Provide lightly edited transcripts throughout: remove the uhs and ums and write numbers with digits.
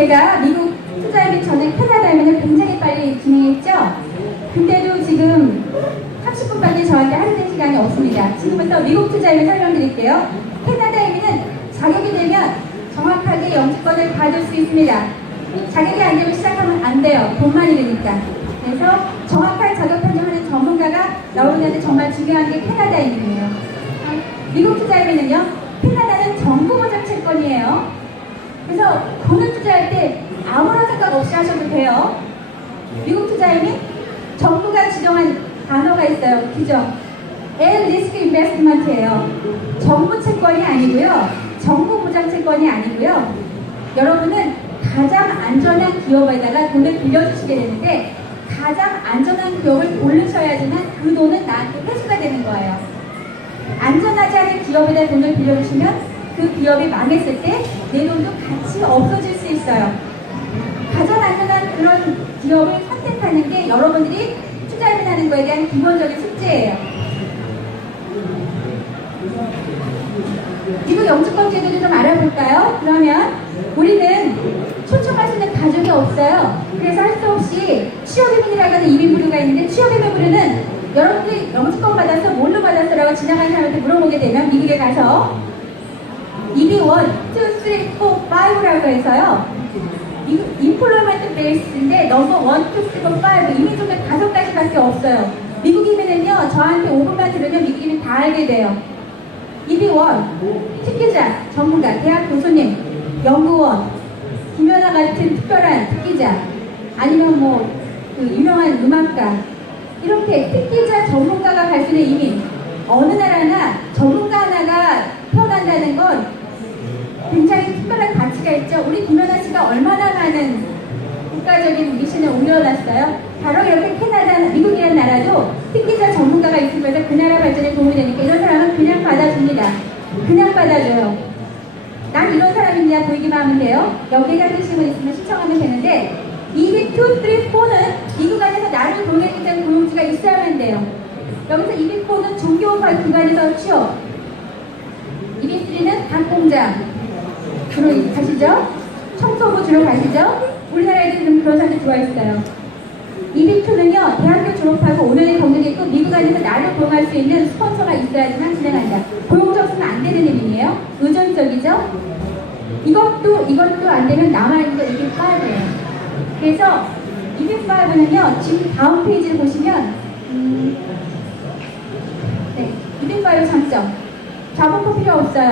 제가 미국 투자하기 전에 캐나다 이민을 굉장히 빨리 진행했죠. 근데도 지금 30분밖에 저한테 할인된 시간이 없습니다. 지금부터 미국 투자 이민 설명드릴게요. 캐나다 이민은 자격이 되면 정확하게 영주권을 받을 수 있습니다. 자격이 안 되면 시작하면 안 돼요. 돈만 잃으니까. 그래서 정확한 자격 판정하는 전문가가 나오는데 정말 중요한 게 캐나다 이민이에요. 미국 투자 이민은요, 캐나다는 정부 보장 채권이에요. 그래서 돈을 투자할 때 아무런 생각 없이 하셔도 돼요. 미국 투자 이민 정부가 지정한 단어가 있어요. 규정. L 리스크 인베스트먼트예요. 정부 채권이 아니고요. 정부 보장 채권이 아니고요. 여러분은 가장 안전한 기업에다가 돈을 빌려주시게 되는데 가장 안전한 기업을 고르셔야지만 그 돈은 나한테 회수가 되는 거예요. 안전하지 않은 기업에다 돈을 빌려주시면 그 기업이 망했을 때 내 돈도 같이 없어질 수 있어요. 가장 안전한 그런 기업을 선택하는 게 여러분들이 투자하는 거에 대한 기본적인 숙제예요. 미국 영주권 제도를 좀 알아볼까요? 그러면 우리는 초청할 수 있는 가족이 없어요. 그래서 할 수 없이 취업이민이라고 하는 이민부류가 있는데 취업이민부류는 여러분들이 영주권 받아서 뭘로 받았어? 라고 지나가는 사람한테 물어보게 되면 미국에 가서 EB1, 2, 3, 4, 5라고 해서요. 인플로이먼트 베이스인데 넘버 1, 2, 3, 4, 5 이민 중에 5가지밖에 없어요. 미국 이민은요. 저한테 5분만 들으면 미국 이민 다 알게 돼요. EB1, 특기자, 전문가, 대학 교수님, 연구원, 김연아 같은 특별한 특기자, 아니면 그 유명한 음악가, 이렇게 특기자, 전문가가 갈 수 있는 이민. 어느 나라나 전문가 하나가 태어난다는 건 굉장히 특별한 가치가 있죠. 우리 김연아 씨가 얼마나 많은 국가적인 미션을 옮겨놨어요. 바로 이렇게 캐나다, 미국이라는 나라도 특기자 전문가가 있으면서 그 나라 발전에 도움이 되니까 이런 사람은 그냥 받아줍니다. 그냥 받아줘요. 난 이런 사람이냐 보이기만 하면 돼요. 여기에 하신 분 있으면 신청하면 되는데 EB2, 3, 4는 미국 안에서 나를 고용해줄 때는 고용주가 있어야만 돼요. 여기서 EB4는 종교와 기관에서 취업, EB3는 닭공장 주로 가시죠? 청소부 주로 가시죠? 우리나라 애들은 그런 사람들 좋아했어요. EB2는요, 대학교 졸업하고 5년의 경력이 있고 미국 안에서 나를 고용할 수 있는 스폰서가 있어야지만 진행한다. 고용자 없으면 안 되는 의미예요. 의존적이죠? 이것도 안 되면 남아있는 거 EB5예요. 그래서 EB5는요, 지금 다음 페이지를 보시면, 네, EB5 장점. 자본금 필요 없어요.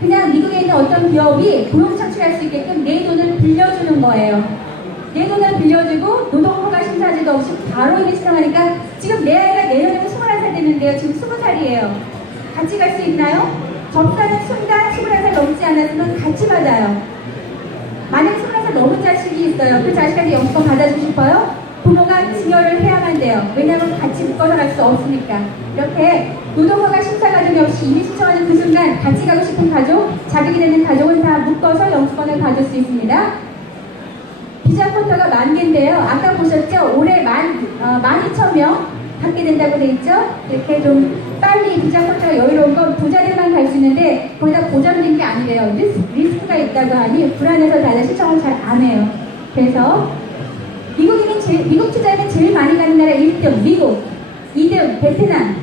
그냥 미국에 있는 어떤 기업이 고용 창출할 수 있게끔 내 돈을 빌려주는 거예요. 내 돈을 빌려주고 노동허가 심사제도 없이 바로 이미 신청하니까 지금 내 아이가 내년에는 21살 됐는데요. 지금 20살이에요. 같이 갈 수 있나요? 접수하는 순간 21살 넘지 않았으면 같이 받아요. 만약 21살 넘은 자식이 있어요. 그 자식한테 영주권 받아주고 싶어요? 부모가 증여를 해야만 돼요. 왜냐하면 같이 묶어서 갈 수 없으니까. 이렇게 노동허가 심사 과정이 없이 이미 신청하는 그 순간 같이 가고 싶은 가족, 자격이 되는 가족은 다 묶어서 영주권을 받을 수 있습니다. 비자 쿼터가 10,000개인데요. 아까 보셨죠? 올해 12,000명 받게 된다고 돼 있죠? 이렇게 좀 빨리 비자 쿼터가 여유로운 건 부자들만 갈 수 있는데 거기다 보장된 게 아니래요. 리스크가 있다고 하니 불안해서 다들 신청을 잘 안 해요. 그래서 미국 투자에는 제일 많이 가는 나라 1등 미국, 2등 베트남,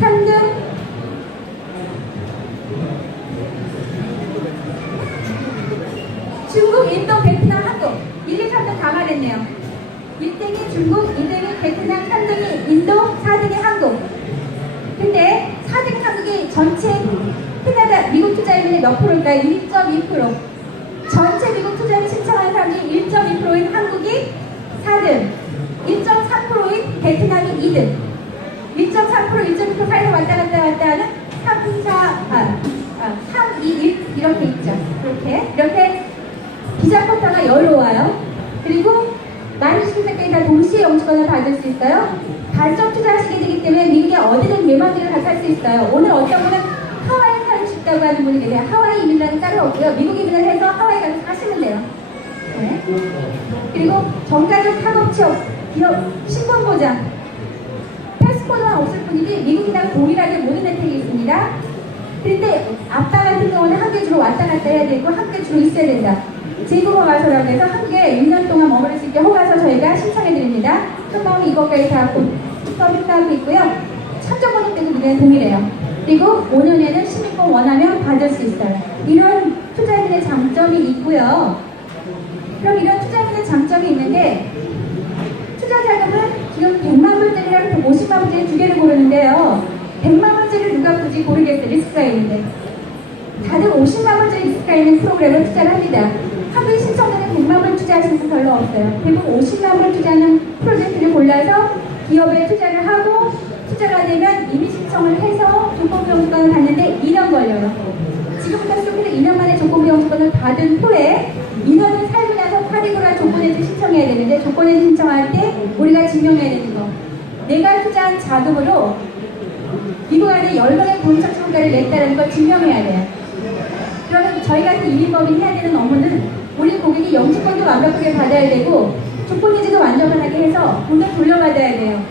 3등 중국, 인도, 베트남, 한국 1, 2, 3등 다 말했네요. 1등이 중국, 2등이 베트남, 3등이 인도, 4등이 한국. 근데 4등 한국이 전체 캐나다 미국 투자이민의 몇 프로일까요? 1.2%. 전체 미국 투자이민 신청한 사람들이 1.2%인 한국이 4등, 1.3%인 베트남이 2등, 1.3%, 1.2% 사이로 왔다 갔다 하는 3, 2, 1 이렇게 있죠. 이렇게 비자 쿼터가 여유로워요. 그리고 만 20세까지 다 동시에 영주권을 받을 수 있어요. 간접 투자하시게 되기 때문에 미국에 어디든 예방비를 다 살 수 있어요. 오늘 어떤 분은 하와이에 살고 싶다고 하는 분이 계세요. 하와이 이민자는 따로 없고요. 미국 이민을 해서 하와이 가서 사시면 돼요. 네. 그리고 전가적 학업 취업, 기업, 신분 보장, 패스포드만 없을 뿐이지 미국이랑 동일하게 모든 혜택이 있습니다. 그런데 아빠 같은 경우는 함께 주로 왔다 갔다 해야 되고 함께 주로 있어야 된다. 제2국 허가서라고 해서 한국에 6년 동안 머무를 수 있게 허가서 저희가 신청해드립니다. 한번 이것까지 다 서비스하고 있고요. 참정번호 때도 우리는 동일해요. 그리고 5년에는 시민권 원하면 받을 수 있어요. 이런 투자금의 장점이 있고요. 그럼 이런 투자금의 장점이 있는데 투자자금은 지금 100만 불짜리랑 50만 불짜리 두 개를 고르는데요. 100만 불짜리를 누가 굳이 고르겠어요? 리스크가 있는데. 다들 50만 불짜리 리스크가 있는 프로그램을 투자를 합니다. 한국에 신청되는 100만 불 투자하시는 분 별로 없어요. 대부분 50만 불 투자하는 프로젝트를 골라서 기업에 투자를 하고 투자가 되면 이미 신청을 해서 조건비용주권을 받는데 2년 걸려요. 지금부터 수록해서 2년 만에 조건비용주권을 받은 후에 2년을 살고 나서 파리고라 조건해지 신청해야 되는데 조건해지 신청할 때 우리가 증명해야 되는 거. 내가 투자한 자금으로 미국 안에 10명의 공적증가를 냈다는 걸 증명해야 돼요. 그러면 저희 같은 이민법인이 해야 되는 업무는 우리 고객이 영주권도 완벽하게 받아야 되고 조건해지도 완전하게 해서 돈을 돌려받아야 돼요.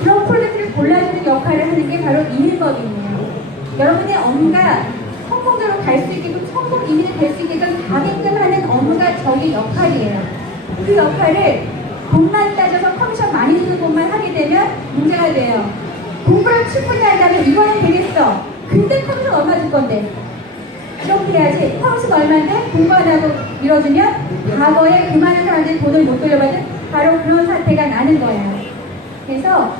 그런 프로젝트를 골라주는 역할을 하는 게 바로 이민법인이에요. 여러분의 업무가 성공적으로 갈 수 있게끔 성공 이민이 될 수 있게끔 가게끔 하는 업무가 저희 역할이에요. 그 역할을 돈만 따져서 커미션 많이 주는 것만 하게 되면 문제가 돼요. 공부를 충분히 한다면 이거는 되겠어. 근데 커미션 얼마 줄 건데? 이렇게 해야지. 커미션 얼마인데 공부 안 하고 이뤄주면 과거에 그 많은 사람들이 돈을 못 돌려받은 바로 그런 사태가 나는 거예요. 그래서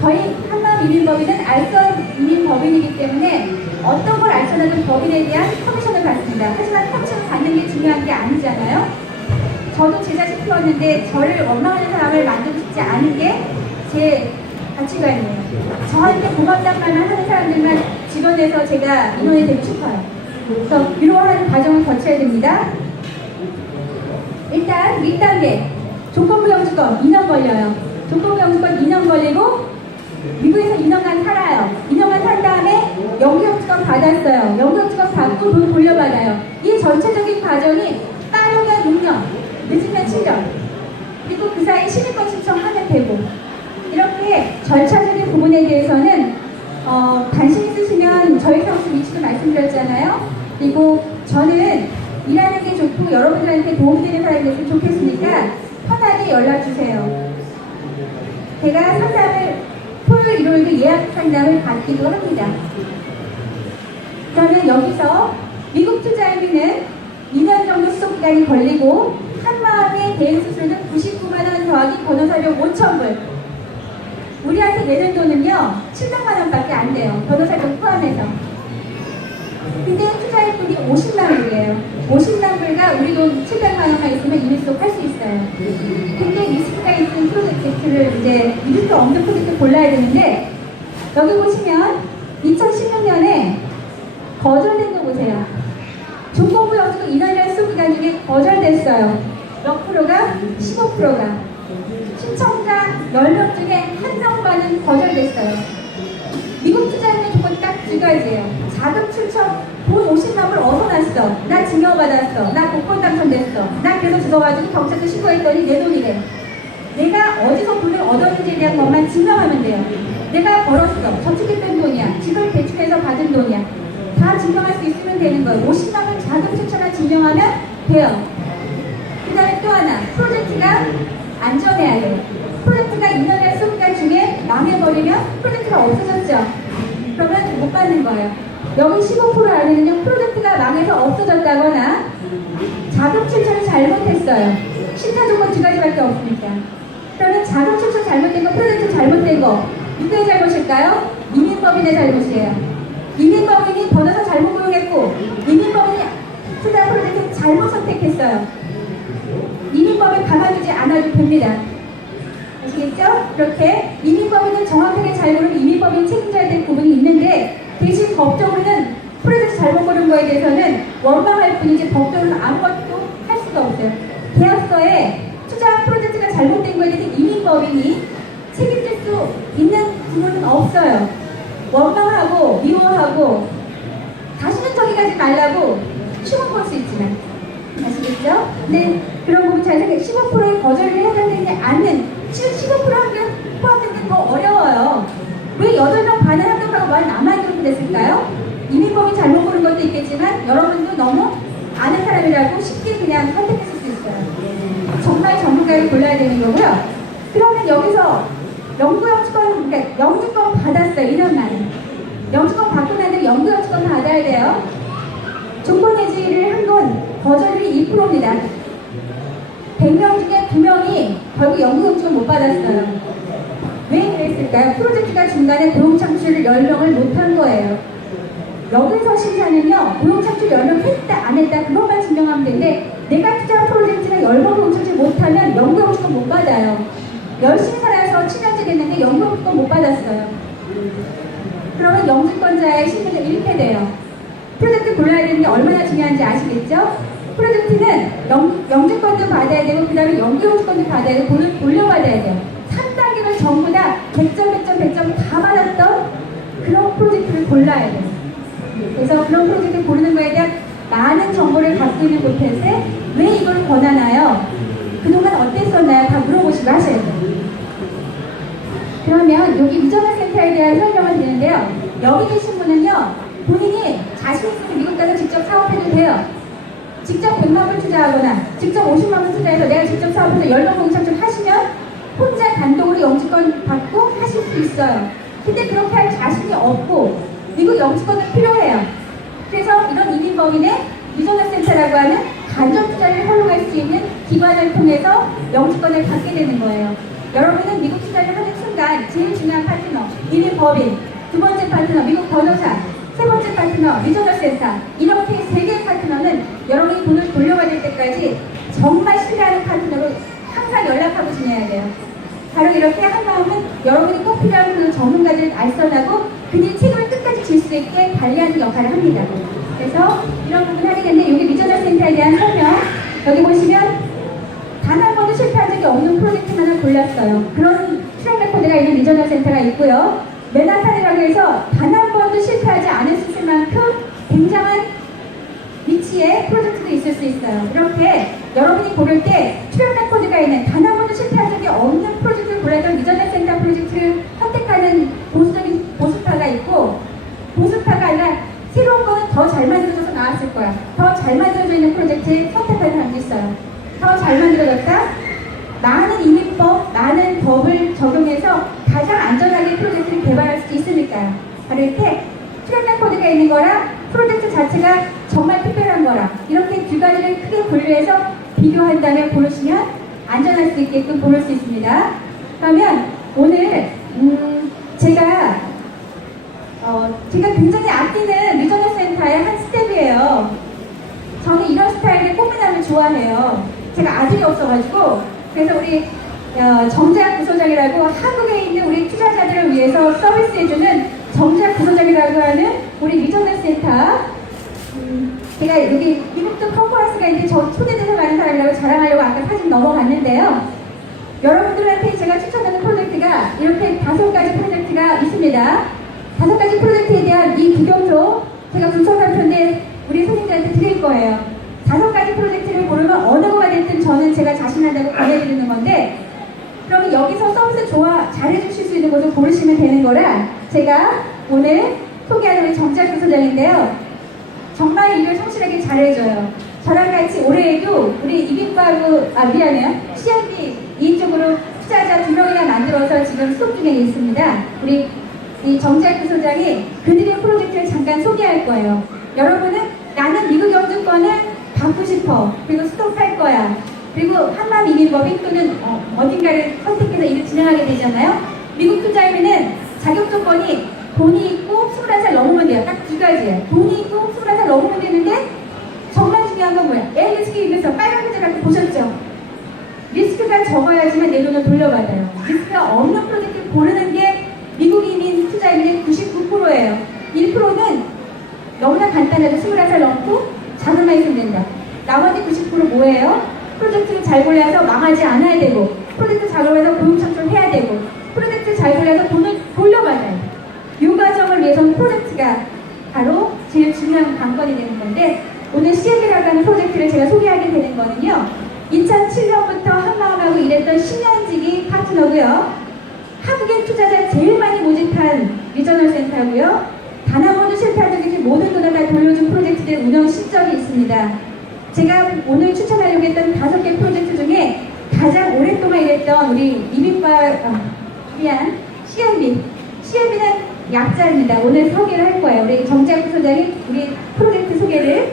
저희 한마음 이민법인은 알선 이민법인이기 때문에 어떤 걸 알선하든 법인에 대한 커미션을 받습니다. 하지만 커미션을 받는 게 중요한 게 아니잖아요. 저도 제 자식 키웠는데 저를 원망하는 사람을 만들고 싶지 않은 게 제 가치관이에요. 저한테 고맙단 말만 하는 사람들만 집어내서 제가 인원이 되고 싶어요. 그래서 이러한 과정을 거쳐야 됩니다. 일단 윗단계 조건부 영주권 2년 걸려요. 조건부 영주권 2년 걸리고 미국에서 2년간 살아요. 2년간 산 다음에 영주권 받았어요. 영주권 받고 돈 돌려받아요. 이 전체적인 과정이 빠르면 6년, 늦으면 7년. 그리고 그 사이 시민권 신청하면 되고. 이렇게 절차적인 부분에 대해서는 관심 있으시면 저희 사무실 위치도 말씀드렸잖아요. 그리고 저는 일하는 게 좋고 여러분들한테 도움이 되는 사람이 됐으면 좋겠으니까 편하게 연락주세요. 제가 상담을 토요일, 일요일도 예약 상담을 받기도 합니다. 그러면 여기서 미국 투자금은 2년 정도 수속기간이 걸리고 한마음의 대행 수수료는 99만원 더하기 변호사료 5,000불. 우리한테 내는 돈은요 700만원밖에 안 돼요. 변호사료 포함해서. 근데 투자일분이 50만불이에요. 50만불과 우리 돈 700만원만 있으면 이미 수속할 수 있어요. 근데 리스크가 있는 프로젝트를 이제 리스크 없는 프로젝트 골라야 되는데 여기 보시면 2016년에 거절된 거 보세요. 조건부 영주권 2년이라는 수기간 중에 거절됐어요. 몇 프로가? 15%가. 신청자 10명 중에 1명만은 거절됐어요. 미국 투자금의 조건이 딱 두 가지예요. 자금 출처, 돈 50만 불 어디서 났어? 나 증여받았어. 나 복권 당첨됐어. 나 그래서 죽어가지고 경찰서 신고했더니 내 돈이래. 내가 어디서 돈을 얻었는지에 대한 것만 증명하면 돼요. 내가 벌었어. 저축했던 돈이야. 집을 대출해서 받은 돈이야. 다 증명할 수 있으면 되는 거예요. 50만 불 자금 출처만 증명하면 돼요. 그 다음에 또 하나, 프로젝트가 안전해야 돼요. 프로젝트가 2년의 수기간 중에 망해버리면 프로젝트가 없어졌죠. 그러면 못 받는 거예요. 여기 15% 안에는요, 프로젝트가 망해서 없어졌다거나 자금 출처를 잘못했어요. 심사 조건 두 가지밖에 없으니까. 그러면 자금 출처 잘못된 거, 프로젝트 잘못된 거, 누구의 잘못일까요? 이민법인의 잘못이에요. 이민법인이 변호사 잘못 고용했고, 이민법인이 투자 프로젝트 잘못 선택했어요. 이민법을 가만두지 않아도 됩니다. 아시겠죠? 그렇게 이민법인은 정확하게 잘 고르면 이민법인 책임져야 될 부분이 있는데 대신 법적으로는 프로젝트 잘못 고른 거에 대해서는 원망할 뿐이지 법적으로는 아무것도 할 수가 없어요. 계약서에 투자 프로젝트가 잘못된 거에 대해서 이민법인이 책임질 수 있는 부분은 없어요. 원망하고 미워하고 다시는 저기 가지 말라고 춤을 볼 수 있지만 아시겠죠? 네, 그런 부분 잘 생각해. 15%의 거절을 해당되지 않는 15% 한개 포함된 게 더 어려워요. 왜 8명 반을 합격하고 말 나만 그렇게 됐을까요? 이민법이 잘못 고른 것도 있겠지만 여러분도 너무 아는 사람이라고 쉽게 그냥 선택했을 수 있어요. 정말 전문가를 골라야 되는 거고요. 그러면 여기서 영구영주권, 그러니까 영주권 받았어요. 1년 만에. 영주권 받고 난 뒤에 영구영주권 받아야 돼요. 조건 해지를 한 건 거절률이 2%입니다. 100명 중에 2명이 결국 영구영주권 못 받았어요. 왜 그랬을까요? 프로젝트가 중간에 고용 창출을 10명을 못한 거예요. 여기서 심사는요, 고용 창출 10명 했다, 안 했다, 그것만 증명하면 되는데, 내가 투자한 프로젝트가 10번 고용 창출 못하면 영구영주권 못 받아요. 열심히 살아서 7년째 됐는데 영구영주권 못 받았어요. 그러면 영주권자의 신분을 잃게 돼요. 프로젝트 골라야 되는 게 얼마나 중요한지 아시겠죠? 프로젝트는 영주권도 받아야 되고, 그 다음에 영구영주권도 받아야 되고, 돈을 돌려받아야 돼요. 3단계를 전부 다 100점, 100점, 100점 다 받았던 그런 프로젝트를 골라야 돼요. 그래서 그런 프로젝트를 고르는 거에 대한 많은 정보를 갖고 있는 곳에서 왜 이걸 권하나요? 그동안 어땠었나요? 다 물어보시고 하셔야 돼요. 그러면 여기 리저널 센터에 대한 설명을 드리는데요. 여기 계신 분은요, 본인이 자신 있으면 미국 가서 직접 사업해도 돼요. 직접 100만 불 투자하거나 직접 50만 불 투자해서 내가 직접 사업해서 10명 공창출 하시면 혼자 단독으로 영주권 받고 하실 수 있어요. 근데 그렇게 할 자신이 없고 미국 영주권은 필요해요. 그래서 이런 이민법인의 리저널 센터라고 하는 간접 투자를 활용할 수 있는 기관을 통해서 영주권을 받게 되는 거예요. 여러분은 미국 투자를 하는 순간 제일 중요한 파트너, 이민법인, 두 번째 파트너, 미국 변호사, 세 번째 파트너, 리저널 센터, 이렇게 세 개의 파트너는 여러분이 돈을 돌려받을 때까지 정말 신뢰하는 파트너로 항상 연락하고 지내야 돼요. 바로 이렇게 한 마음은 여러분이 꼭 필요한 그 전문가들을 알선하고 그들이 책임을 끝까지 질 수 있게 관리하는 역할을 합니다. 그래서 이런 부분을 하게 되는데, 여기 리저널 센터에 대한 설명, 여기 보시면 단 한 번도 실패한 적이 없는 프로젝트만을 골랐어요. 그런 트랙 레코드가 있는 리저널 센터가 있고요. 맨하탄이라고 해서 단 한 번도 실패하지 않았을 만큼 굉장한 위치에 프로젝트도 있을 수 있어요. 이렇게 여러분이 고를 때 트랙 레코드가 있는 단 한 번도 실패한 적이 없는 프로젝트를 골라서 리저널 센터 프로젝트를 선택하는 보수파가 있고, 보수파가 아니라 새로운 거는 더 잘 만들어져서 나왔을 거야. 더 잘 만들어져 있는 프로젝트를 선택하는 사람도 있어요. 더 잘 만들어졌다? 많은 이민법, 많은 법을 적용해서 가장 안전하게 프로젝트를 개발할 수 있으니까요. 바로 이렇게 트랙 레코드가 있는 거랑 프로젝트 자체가 정말 특별한 거랑 이렇게 두 가지를 크게 분류해서 비교한다면 고르시면 안전할 수 있게끔 고를 수 있습니다. 그러면 오늘 제가 굉장히 아끼는 리저널 센터의 한 스텝이에요. 저는 이런 스타일의 꽃미남을 좋아해요. 제가 아들이 없어가지고, 그래서 우리 정재학 부소장이라고 한국에 있는 우리 투자자들을 위해서 서비스해주는 정재학 부소장이라고 하는 우리 리저널 센터, 제가 여기 미국도 컨퍼런스가 있는데 저 초대돼서 가는 사람이라고 자랑하려고 아까 사진 넘어갔는데요. 여러분들한테 제가 추천하는 프로젝트가 이렇게 5가지 프로젝트가 있습니다. 5가지 프로젝트에 대한 이 구경도 제가 분석할텐데 우리 선생님들한테 드릴 거예요. 5가지 프로젝트를 고르면 어느 거가 됐든 저는 제가 자신한다고 권해드리는 건데, 그러면 여기서 서비스 잘해주실 수 있는 곳을 고르시면 되는 거라 제가 오늘 소개하는 우리 정재학 부소장인데요. 정말 일을 성실하게 잘해줘요. 저랑 같이 올해에도 우리 이민과로, CRB 이쪽으로 투자자 2명이나 만들어서 지금 수업 중에 있습니다. 우리 이 정재학 부소장이 그들의 프로젝트를 잠깐 소개할 거예요. 여러분은 나는 미국 영주권을 받고 싶어. 그리고 스톱할 거야. 그리고 한남 이민법인 또는 어딘가를 선택해서 일을 진행하게 되잖아요. 미국 투자임에는 자격 조건이 돈이 있고 21살 넘으면 돼요. 딱 2가지예요. 돈이 있고 21살 넘으면 되는데, 정말 중요한 건 뭐야? 리스크 인베스터 빨간 글자 갖고 보셨죠? 리스크가 적어야지만 내 돈을 돌려받아요. 리스크가 없는 프로젝트를 고르는 게 미국 이민 투자임의 99%예요. 1%는 너무나 간단하죠. 21살 넘고 자금만 있으면 된다. 나머지 90% 뭐예요? 프로젝트를 잘 골라서 망하지 않아야 되고, 프로젝트 잘 골라서 고용 창출해야 되고, 프로젝트 잘 골라서 돈을 돌려받아야 돼요. 이 과정을 위해서는 프로젝트가 바로 제일 중요한 관건이 되는 건데, 오늘 CF라고 하는 프로젝트를 제가 소개하게 되는 거는요, 2007년부터 한마음하고 일했던 10년지기 파트너고요, 한국인 투자자 제일 많이 모집한 리저널 센터고요, 단 한 번도 실패한 적이 없이 모든 돈을 다 돌려준 프로젝트의 운영 실적이 있습니다. 제가 오늘 추천하려고 했던 5개 프로젝트 중에 가장 오랫동안 일했던 우리 CMB는 약자입니다. 오늘 소개를 할 거예요. 우리 정재학 소장이 우리 프로젝트 소개를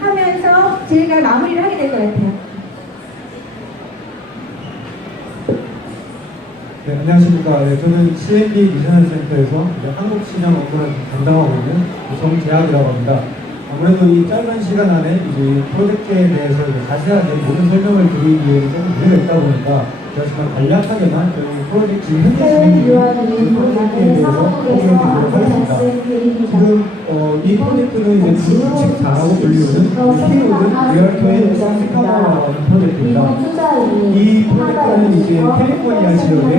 하면서 제가 마무리를 하게 될 것 같아요. 네, 안녕하십니까. 네, 저는 CMB 리저널 센터에서 한국 시장 업무를 담당하고 있는 정재학이라고 합니다. 아무래도 이 짧은 시간 안에 이제 프로젝트에 대해서 자세하게 모든 설명을 드리기 위해 좀 무리가 있다 보니까 제가 정말 간략하게만 저희 프로젝트 현재 진행 중인 프로젝트에 대해서 소개해 드리도록 하겠습니다. 지금 이 프로젝트는 이제 주식 잘하고 불리우는 키우든 리얼토의 산스카마라는 프로젝트입니다. 이 프로젝트는 이제 캘리포니아 지역의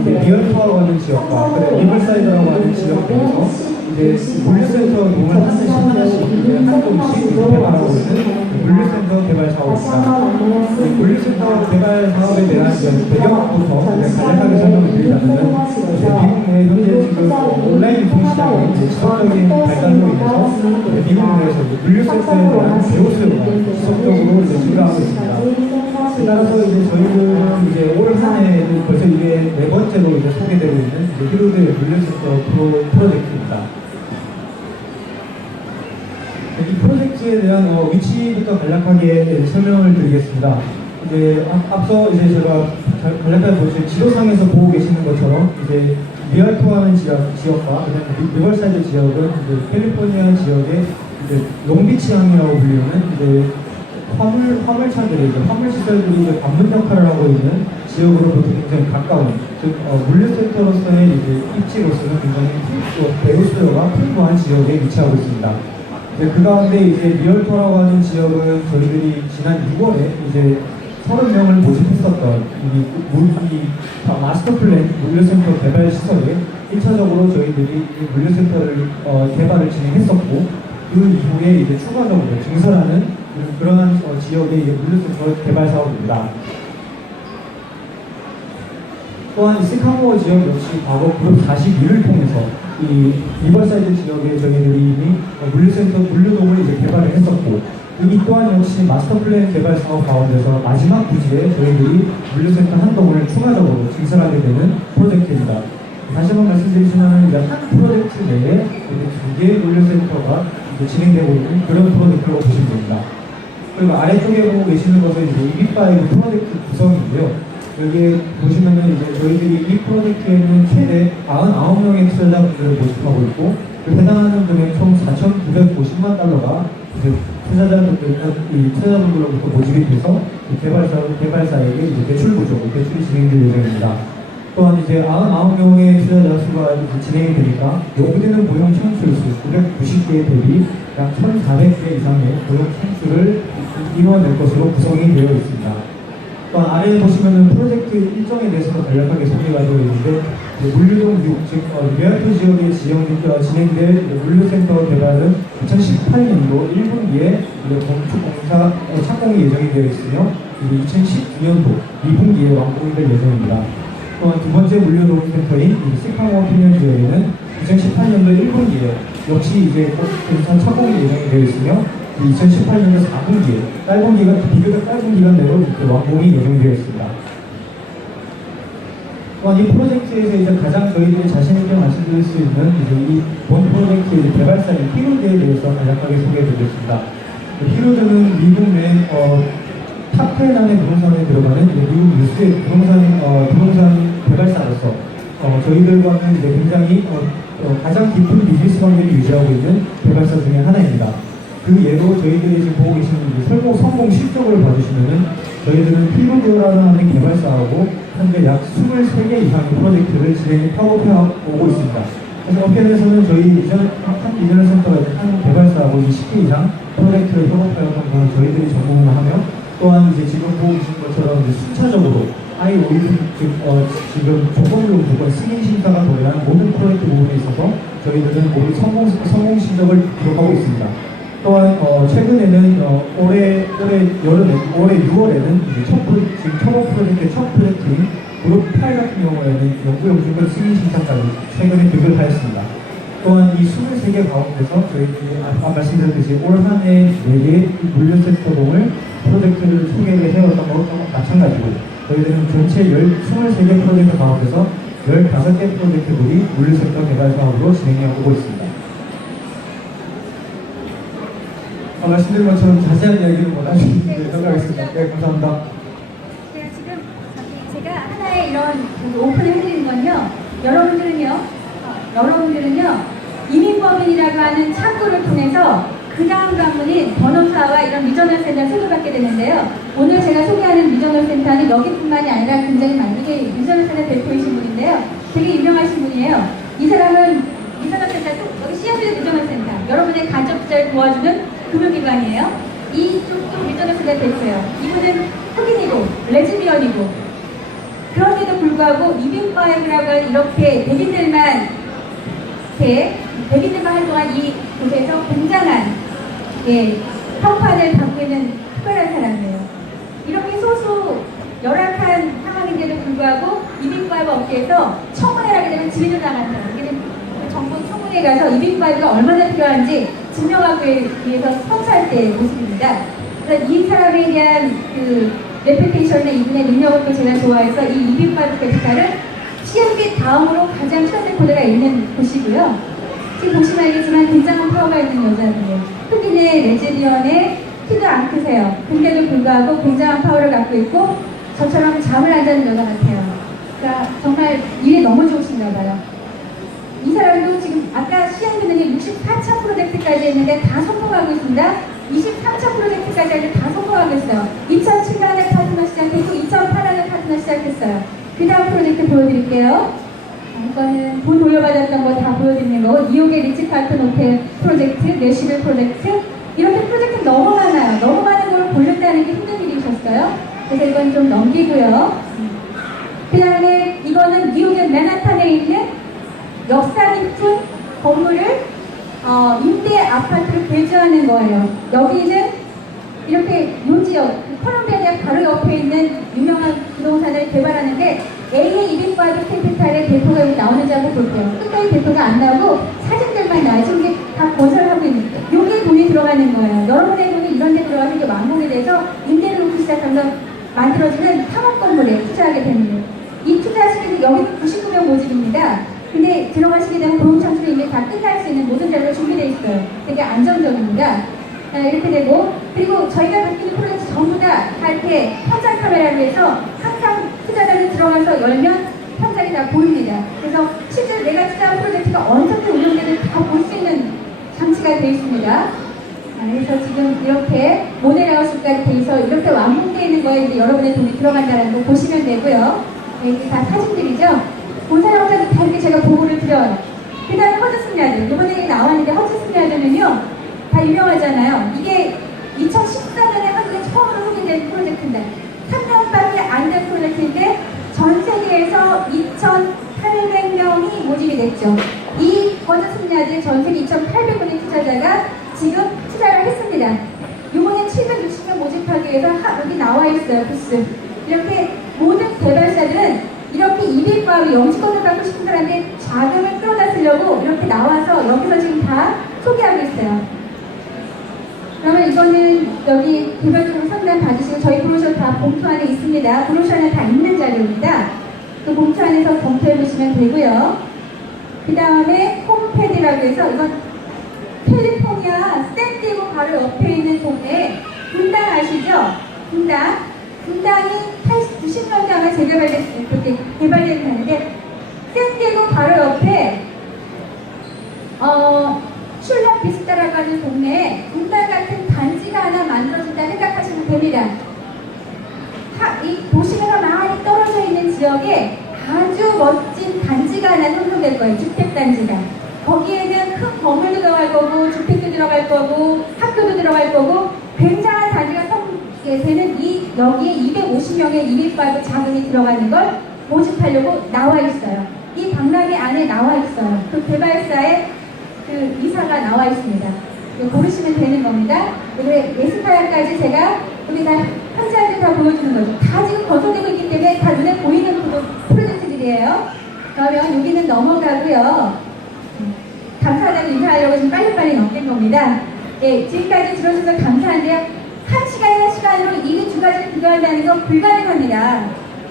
이제 리얼토라고 하는 지역과 리버사이드라고 하는 지역에서 이제 물류센터 동을 한 10년씩 이제 한 동씩 개발하고 있는 물류센터 개발 사업입니다. 물류센터 개발 사업에 대한 배경부터 간략하게 설명을 드리자면 미국 내 현재 지금 온라인 유통시장의 지속적인 발달로 인해서 미국 내에서 물류센터에 대한 배우수요가 지속적으로 증가하고 있습니다. 따라서 이제 저희는 이제 올 한 해 벌써 이게 4번째로 이제 소개되고 있는 히로드의 물류센터 프로젝트입니다. 이 프로젝트에 대한 위치부터 간략하게 설명을 드리겠습니다. 이제 앞서 이제 제가 간략하게 보시면 지도상에서 보고 계시는 것처럼 이제 리얼토하는 지역과 리버사이드 지역은 이제 캘리포니아 지역의 이제 롱비치항이라고 불리는 이제 화물차들이 이제 화물 시설들이 이제 관문 역할을 하고 있는 지역으로부터 굉장히 가까운 즉 물류센터로서의 이제 입지로서는 굉장히 배우 수요가 풍부한 지역에 위치하고 있습니다. 그 가운데 이제 리얼토라고 하는 지역은 저희들이 지난 6월에 이제 30명을 모집했었던 이 마스터 플랜 물류센터 개발 시설에 1차적으로 저희들이 물류센터를 개발을 진행했었고 그 이후에 이제 추가적으로 증설하는 그러한 지역의 물류센터 개발 사업입니다. 또한 시카고 지역 역시 과거 그룹 42를 통해서 이 리버사이드 지역에 저희들이 이미 물류센터 물류동을 이제 개발을 했었고 이 또한 역시 마스터 플랜 개발 사업 가운데서 마지막 부지에 저희들이 물류센터 한 동을 추가적으로 증설하게 되는 프로젝트입니다. 다시 한번 말씀드리지만 이제 한 프로젝트 내에 2개의 물류센터가 이제 진행되고 있는 그런 프로젝트라고 보시면 됩니다. 그리고 아래쪽에 보고 계시는 것은 이제 EB5 프로젝트 구성인데요. 여기 보시면은 이제 저희들이 이 프로젝트에는 최대 99명의 투자자분들을 모집하고 있고 그 해당하는 금액 총 4,950만 달러가 이제 투자자분들로부터 모집이 돼서 개발사에게 이제 대출이 진행될 예정입니다. 또한 이제 99명의 투자자 수가 이제 진행이 되니까 요구되는 고용 창출 수 990개 대비 약 1,400개 이상의 고용 창출을 이뤄낼 것으로 구성이 되어 있습니다. 또한 아래에 보시면은 프로젝트 일정에 대해서도 간략하게 소개가 되어 있는데 물류동 6, 즉 리얼토 지역에 진행될 물류센터 개발은 2018년도 1분기에 건축공사 착공이 예정이 되어 있으며 2019년도 2분기에 완공이 될 예정입니다. 또한 두 번째 물류동 센터인 시카고 피년 지역에는 2018년도 1분기에 역시 이제 공사 착공이 예정이 되어 있으며 2018년도 4분기에 비교적 짧은 기간 내로 완공이 예정되어 있습니다. 또한 이 프로젝트에서 이제 가장 저희들이 자신있게 말씀드릴 수 있는 이제 이 본 프로젝트의 개발사인 히로드에 대해서 간략하게 소개해드리겠습니다. 히로드는 미국 내 탑10 안에 부동산에 들어가는 미국 뉴스의 부동산 개발사로서 저희들과는 이제 굉장히 가장 깊은 비즈니스 관계를 유지하고 있는 개발사 중에 하나입니다. 그 예로 저희들이 지금 보고 계시는 성공 실적을 봐주시면은 저희들은 히로드라는 개발사하고 현재 약 23개 이상의 프로젝트를 협업해오고 있습니다. 그래서 업계에서는 저희 리저널 센터가 한 개발사하고 20개 이상 프로젝트를 협업하였던 것을 저희들이 전공을 하며 또한 이제 지금 보고 계신 것처럼 이제 순차적으로 지금 조건적으로 승인 심사가 도래한 모든 프로젝트 부분에 있어서 저희들은 모두 성공 실적을 기록하고 있습니다. 또한 최근에는 올해 6월에는 이제 지금 초보 프로젝트의 첫 프로젝트인 그룹 8 같은 경우에는 연구용준권 승인 심사까지 최근에 득을 하였습니다. 또한 이 23개 가운데서 저희들이 아까 말씀드렸듯이 올 한 해 4개의 물류센터공을 프로젝트를 소개를 해왔던 것과 마찬가지고 저희들은 전체 23개 프로젝트 가운데서 15개 프로젝트들이 물류센터 개발 사업으로 진행해 오고 있습니다. 말씀드린 것처럼 자세한 이야기는 원하시는데 생각하겠습니다. 네, 감사합니다. 제가 하나의 이런 오픈을 해드리는 건요, 여러분들은요, 이민법인이라고 하는 창구를 통해서 그 다음 관문인 번호사와 이런 리저널 센터를 소개받게 되는데요. 오늘 제가 소개하는 리저널 센터는 여기뿐만이 아니라 굉장히 많은, 이게 리저널 센터 대표이신 분인데요. 되게 유명하신 분이에요. 이 사람은 리저널 센터, 여기 CFD 리저널 센터, 여러분의 간접자를 도와주는 금융기관이에요. 이쪽도 리저널 센터 대표예요. 이분은 흑인이고 레즈비언이고, 그런데도 불구하고 이민법이라고 하는 이렇게 백인들만 활동한 이 곳에서 굉장한 평판을 받고 있는 특별한 사람이에요. 이렇게 열악한 상황인데도 불구하고 이민과외 업계에서 청문회를 하게 되면 지휘를 나간다. 여기는 정부 청문회에 가서 이민과외가 얼마나 필요한지 증명하기 위해서 선수할 때의 모습입니다. 그래서 이 사람에 대한 레퓨테이션이나 이분의 능력을 또 제가 좋아해서 이 이민과외 캐피탈을 CMB 다음으로 가장 최대 고대가 있는 곳이고요. 지금 보시면 알겠지만 굉장한 파워가 있는 여자들이에요. 흑인의 레즈비언의 키도 안 크세요. 근데도 불구하고 굉장한 파워를 갖고 있고 저처럼 잠을 안 자는 여자 같아요. 그러니까 정말 일이 너무 좋으신가 봐요. 이 사람도 지금 아까 CMB는 64차 프로젝트까지 했는데 다 성공하고 있습니다. 23차 프로젝트까지 하는데 다 성공하고 있어요. 2007년에 파트너 시작했고 2008년에 파트너 시작했어요. 그 다음 프로젝트 보여드릴게요. 이거는 돈 돌려받았던 거 다 보여드리는 거고, 뉴욕의 리츠칼튼 호텔 프로젝트, 내시빌 프로젝트, 이렇게 프로젝트 너무 많아요. 너무 많은 걸 보려다는 게 힘든 일이셨어요. 그래서 이건 좀 넘기고요. 그 다음에 이거는 뉴욕의 맨하탄에 있는 역사 깊은 건물을 임대 아파트로 개조하는 거예요. 여기는 이렇게 요 지역, 컬럼비아 바로 옆에 있는 유명한 부동산을 개발하는데 AA 이민과외 캐피탈의 대표가 여기 나오는지 한번 볼게요. 끝까지 대표가 안 나오고 사진들만 나와요. 지금 이게 다 건설하고 있는, 요게 돈이 들어가는 거예요. 여러분의 돈이 이런 데 들어가서 이게 완공이 돼서 임대를 놓기 시작하면서 만들어지는 상업 건물에 투자하게 되는 거예요. 이 투자하시게 되면 여기는 99명 모집입니다. 근데 들어가시게 되면 보험 창출이 이미 다 끝날 수 있는 모든 자료가 준비되어 있어요. 되게 안정적입니다. 이렇게 되고, 그리고 저희가 바뀌는 프로젝트 전부 다 이렇게 현장 카메라를 해서 항상 투자자를 들어가서 열면 현장이 다 보입니다. 그래서 실제로 내가 투자한 프로젝트가 어떻게 운영되는지 다 볼 수 있는 장치가 되어 있습니다. 그래서 지금 이렇게 모델하우스까지 되어 있어 이렇게 완공되어 있는 거에 이제 여러분의 돈이 들어간다는 거 보시면 되고요. 이게 다 사진들이죠. 본사람까지 다 이렇게 제가 보고를 드려요. 그 다음에 허드슨 야드, 이번에 나왔는데 허드슨 야드는요, 다 유명하잖아요. 이게 2014년에 한국에 처음으로 소개된 프로젝트인데 3년밖에 안 된 프로젝트인데 전 세계에서 2,800명이 모집이 됐죠. 이 허드슨 야드 전 세계 2,800명의 투자자가 지금 투자를 했습니다. 이번에 760명 모집하기 위해서 여기 나와 있어요. 부스. 이렇게 모든 개발사들은 이렇게 이민과외 영주권을 갖고 싶은 사람한테 자금을 끌어다 쓰려고 이렇게 나와서 여기서 지금 다 소개하고 있어요. 그러면 이거는 여기 개별적으로 상담 받으시고 저희 브로셔 다 봉투 안에 있습니다. 브로셔 안에 다 있는 자료입니다. 그 봉투 안에서 검토해 보시면 되고요. 그 다음에 홈패드라고 해서 이건 캘리포니아 샌디에고 바로 옆에 있는 동네에 분당 아시죠? 분당이 90년대 아마 재개발됐어요. 그렇게 개발됐는데 샌디에고 바로 옆에 슐라 비스타라고 하는 동네에 분당 같은 단지가 하나 만들어진다 생각하시면 됩니다. 이 도시가 많이 떨어져 있는 지역에 아주 멋진 단지가 하나 형성될 거예요. 주택단지가. 거기에는 큰 건물도 들어갈 거고 주택도 들어갈 거고 학교도 들어갈 거고 굉장한 단지가 되는 여기에 250명의 이민과외 자금이 들어가는 걸 모집하려고 나와 있어요. 이 박람회 안에 나와 있어요. 그 개발사의 그 이사가 나와 있습니다. 고르시면 되는 겁니다. 예스파야까지 제가 여기 다 현장들 다 보여주는 거죠. 다 지금 건설되고 있기 때문에 다 눈에 보이는 프로젝트들이에요. 그러면 여기는 넘어가고요. 감사하다고 인사하려고 지금 빨리빨리 넘긴 겁니다. 네, 지금까지 들어주셔서 감사한데요. 1시간이나 시간으로 이 두 가지를 비교한다는 건 불가능합니다.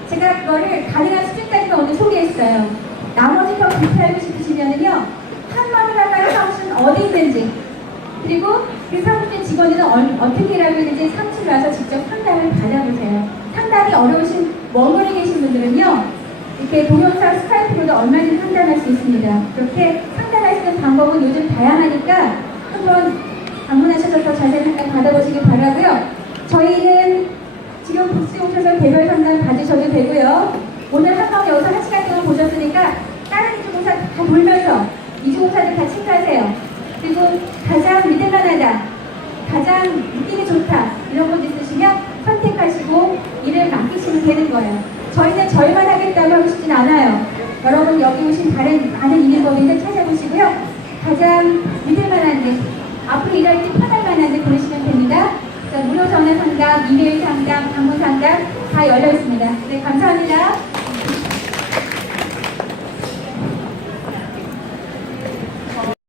제가 그거를 가능한 수준까지만 오늘 소개했어요. 나머지 더 깊이 알고 싶으시면은요, 한마누라가의 사무실은 어디 있는지, 그리고 그 사무실 직원들은 어떻게 일하고 있는지 사무실 와서 직접 상담을 받아보세요. 상담이 어려우신 머무르 계신 분들은요, 이렇게 동영상 스카이프로도 얼마든지 상담할 수 있습니다. 그렇게 상담할 수 있는 방법은 요즘 다양하니까 한번 방문하셔서 더 자세히 상담 받아보시기 바라고요. 저희는 지금 부스에 오셔서 개별 상담 받으셔도 되고요. 오늘 한번 여기서 1시간 동안 보셨으니까 다른 이주공사 다 돌면서 이주공사들 다 체크하세요. 그리고 가장 믿을만하다, 가장 느낌이 좋다 이런 분 있으시면 선택하시고 일을 맡기시면 되는 거예요. 저희는 저희만 하겠다고 하고 싶진 않아요. 여러분 여기 오신 다른 많은 일일법인들 찾아보시고요. 가장 믿을만한 데, 앞으로 일할 때 편할 만한 데 고르시면 됩니다. 무료 전화 상담, 이메일 상담, 방문 상담 다 열려 있습니다. 네, 감사합니다.